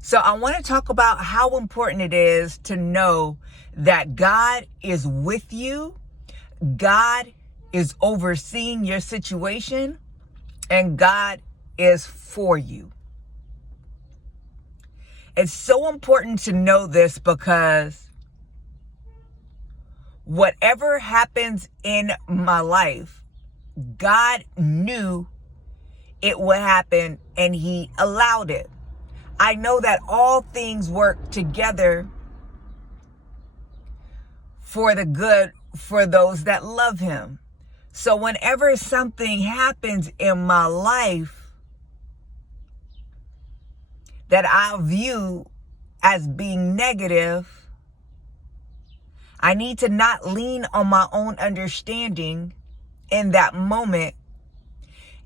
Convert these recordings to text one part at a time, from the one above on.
So I want to talk about how important it is to know that God is with you. God is overseeing your situation, and God is for you. It's so important to know this because whatever happens in my life, God knew it would happen and He allowed it. I know that all things work together for the good for those that love Him. So whenever something happens in my life that I view as being negative, I need to not lean on my own understanding in that moment.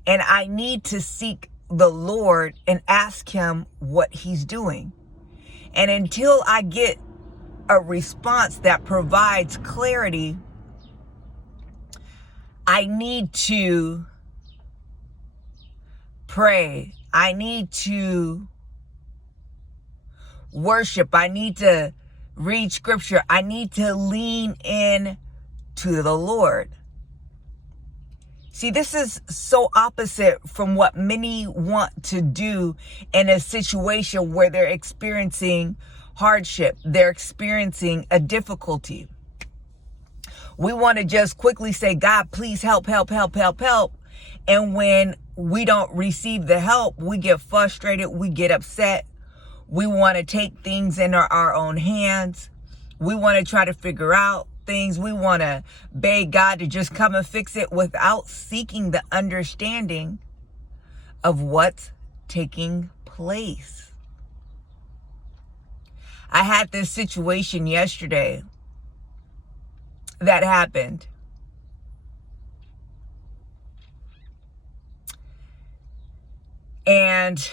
And I need to seek the Lord and ask Him what He's doing. And until I get a response that provides clarity, I need to pray. I need to worship. I need to read scripture. I need to lean in to the Lord. See, this is so opposite from what many want to do in a situation where they're experiencing hardship. They're experiencing a difficulty. We want to just quickly say, God, please help, help, help, help, help. And when we don't receive the help, we get frustrated. We get upset. We want to take things in our own hands. We want to try to figure out things. We want to beg God to just come and fix it without seeking the understanding of what's taking place. I had this situation yesterday that happened. And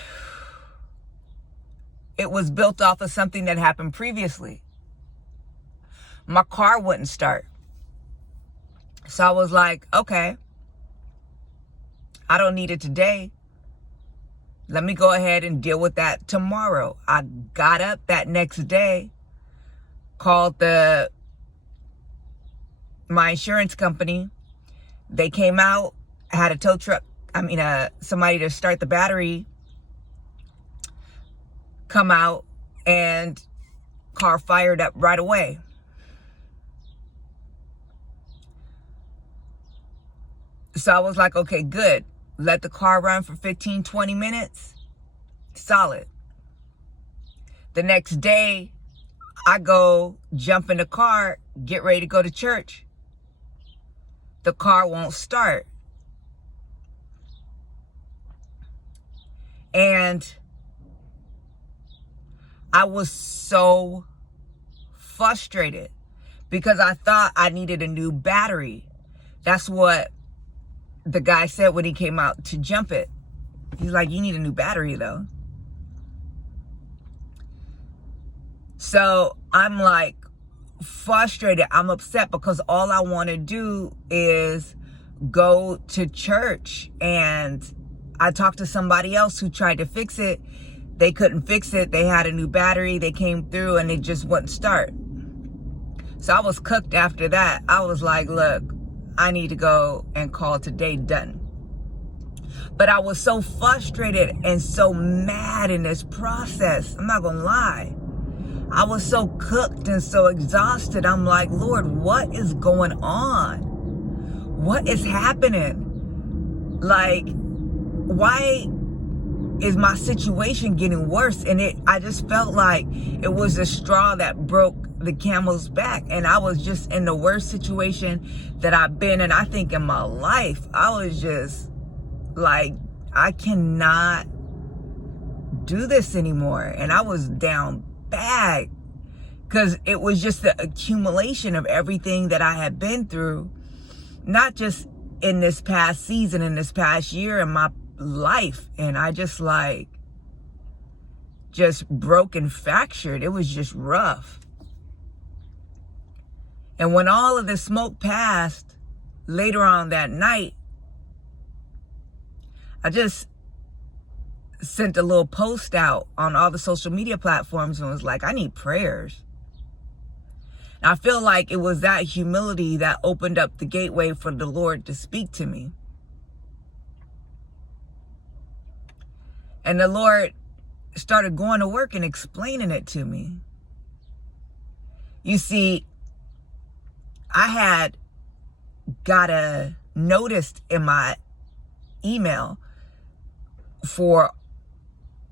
it was built off of something that happened previously. My car wouldn't start. So I was like, okay, I don't need it today. Let me go ahead and deal with that tomorrow. I got up that next day, called my insurance company. They came out, had a tow truck, somebody to start the battery, come out, and car fired up right away. So I was like, okay, good. Let the car run for 15, 20 minutes. Solid. The next day, I go jump in the car, get ready to go to church. The car won't start. And I was so frustrated because I thought I needed a new battery. That's what the guy said when he came out to jump it. He's like, you need a new battery though. So I'm like frustrated. I'm upset because all I want to do is go to church. And I talked to somebody else who tried to fix it. They couldn't fix it. They had a new battery. They came through and it just wouldn't start. So I was cooked after that. I was like, look, I need to go and call today done. But I was so frustrated and so mad in this process. I'm not gonna lie. I was so cooked and so exhausted. I'm like, Lord, what is going on? What is happening? Like, why is my situation getting worse? And I just felt like it was a straw that broke the camel's back. And I was just in the worst situation that I've been in, I think, in my life. I was just like, I cannot do this anymore. And I was down bad because it was just the accumulation of everything that I had been through, not just in this past season, in this past year, in my life. And I just broke and fractured. It was just rough. And when all of the smoke passed later on that night, I just sent a little post out on all the social media platforms and was like, I need prayers. And I feel like it was that humility that opened up the gateway for the Lord to speak to me. And the Lord started going to work and explaining it to me. You see, I had got a notice in my email for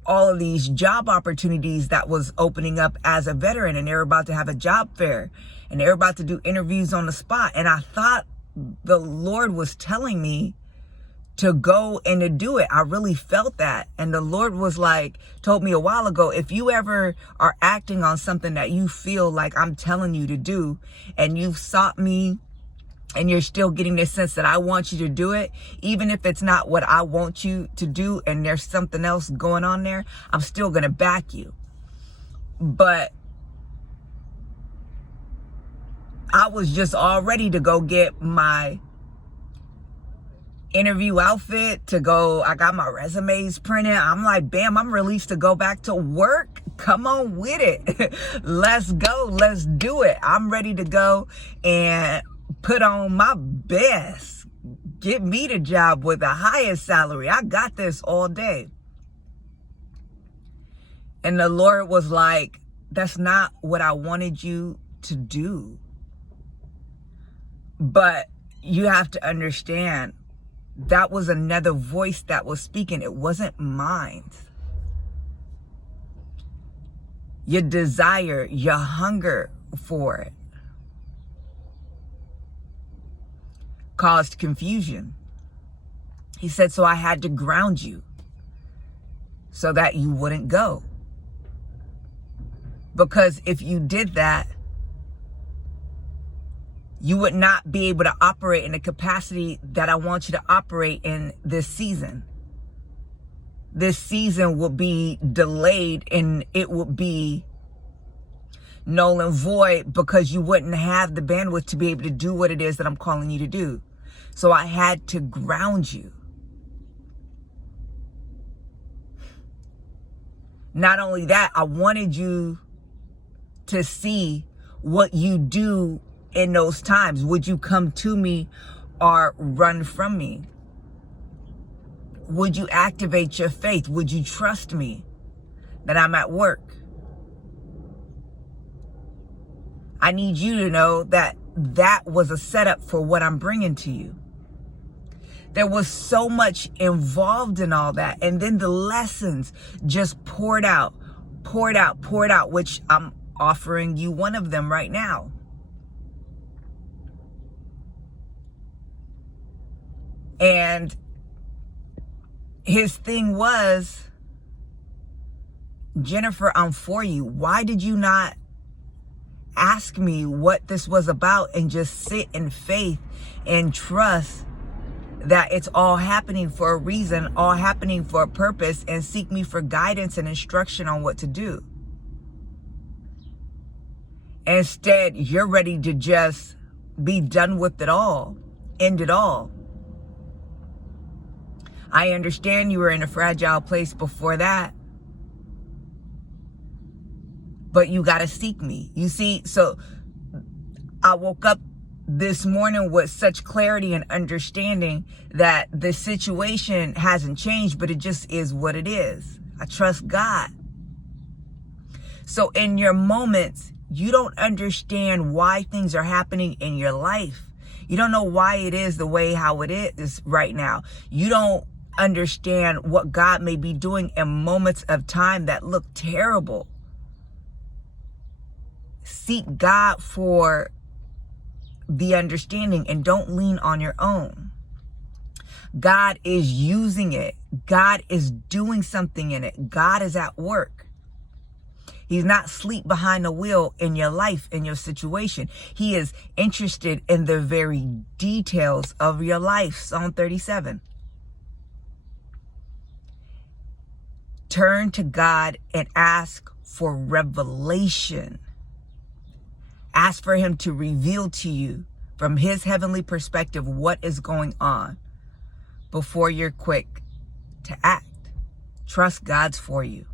all of these job opportunities that was opening up as a veteran, and they were about to have a job fair, and they were about to do interviews on the spot. And I thought the Lord was telling me to go and to do it. I really felt that. And the Lord was like, told me a while ago, if you ever are acting on something that you feel like I'm telling you to do, and you've sought me and you're still getting this sense that I want you to do it, even if it's not what I want you to do and there's something else going on there, I'm still going to back you. But I was just all ready to go get my interview outfit, to go. I got my resumes printed. I'm like, bam, I'm released to go back to work. Come on with it. Let's go. Let's do it. I'm ready to go and put on my best. Get me the job with the highest salary. I got this all day. And the Lord was like, that's not what I wanted you to do. But you have to understand, that was another voice that was speaking. It wasn't mine. Your desire, your hunger for it caused confusion. He said, so I had to ground you so that you wouldn't go. Because if you did that, you would not be able to operate in the capacity that I want you to operate in this season. This season will be delayed, and it will be null and void because you wouldn't have the bandwidth to be able to do what it is that I'm calling you to do. So I had to ground you. Not only that, I wanted you to see what you do in those times. Would you come to me or run from me? Would you activate your faith? Would you trust me that I'm at work? I need you to know that that was a setup for what I'm bringing to you. There was so much involved in all that. And then the lessons just poured out, which I'm offering you one of them right now. And his thing was, Jennifer, I'm for you. Why did you not ask me what this was about and just sit in faith and trust that it's all happening for a reason, all happening for a purpose, and seek me for guidance and instruction on what to do? Instead, you're ready to just be done with it all, end it all. I understand you were in a fragile place before that, but you got to seek me. You see, so I woke up this morning with such clarity and understanding that the situation hasn't changed, but it just is what it is. I trust God. So in your moments, you don't understand why things are happening in your life. You don't know why it is the way how it is right now. You don't understand what God may be doing in moments of time that look terrible. Seek God for the understanding and don't lean on your own. God is using it. God is doing something in it. God is at work. He's not asleep behind the wheel in your life, in your situation. He is interested in the very details of your life. Psalm 37. Turn to God and ask for revelation. Ask for him to reveal to you from his heavenly perspective what is going on before you're quick to act. Trust God's for you.